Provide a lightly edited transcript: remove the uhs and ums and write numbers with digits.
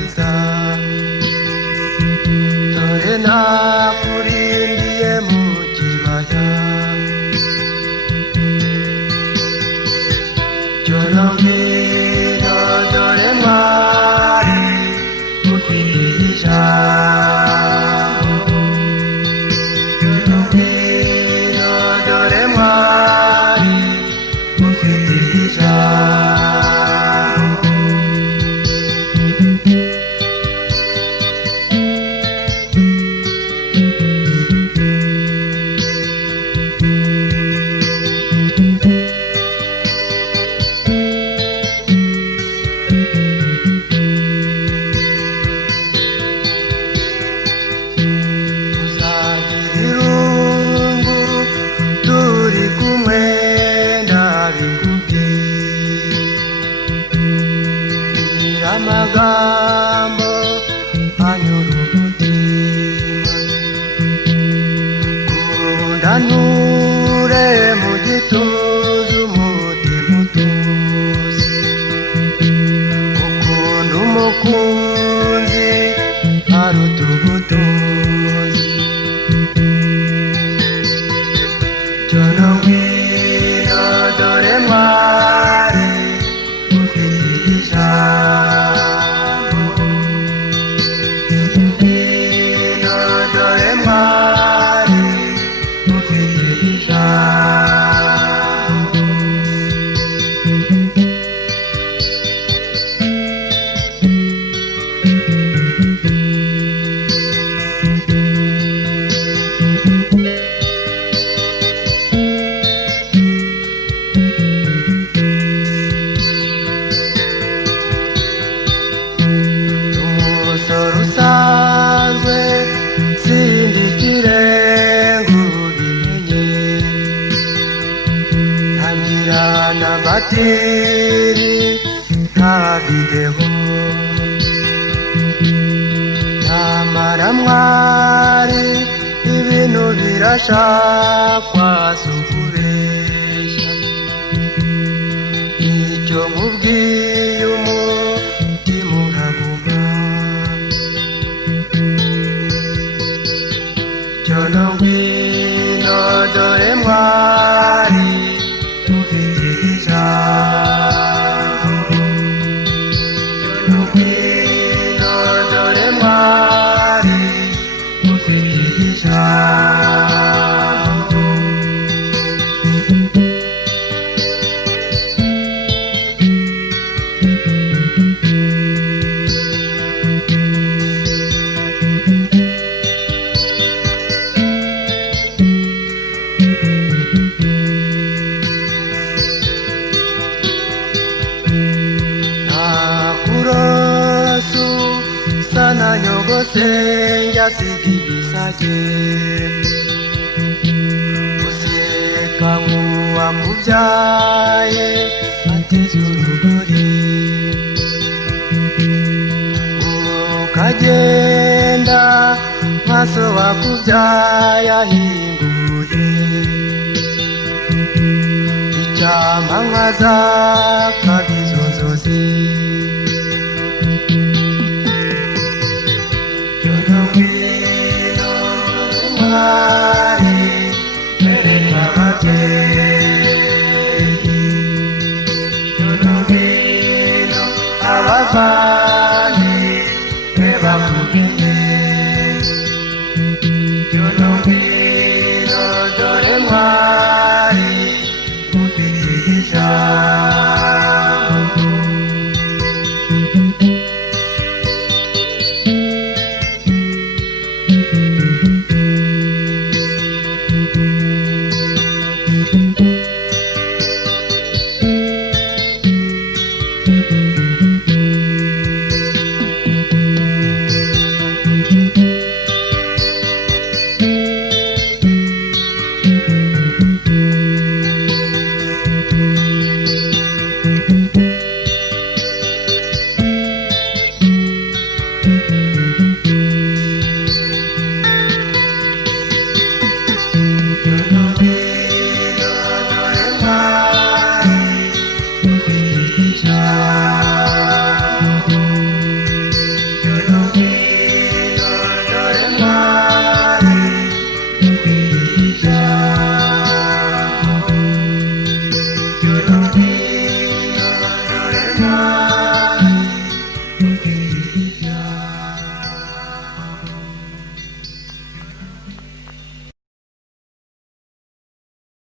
nziza dore nakurindiye mu kibaya cyono ngwino dore mwari ufite ijambo cyono ngwino dore mwari ufite ijambo amagambo anyura umutima kundanure mu gituza umutima utuze ukunda umukunzi aruta ubutunzi cyono ngwino dore mwari ufite ijambo ngwino dore mwari ufite ijambo umusoro usanzwe sindikire ngubimenye ntangira na batiri nta videwo nyamara mwari ibintu birashakwa si ukubeshya icyo nkubwiye umutima uraguma cyono ngwino dore mwari ufite ijambo cyono ngwino dore mwari ufite ijambo nakurosu sana nyogose njyasigibisage useka nk'uwakubyaye ateze urugori ukagenda nkaso wakubyaye ahinguye icyampa nkazakabizo nzozi cyono ngwino mwari ereka ababyeyi cyono ngwino abavandi bebakumenye cyono ngwino dore mwari ufite ijambo dore ntwari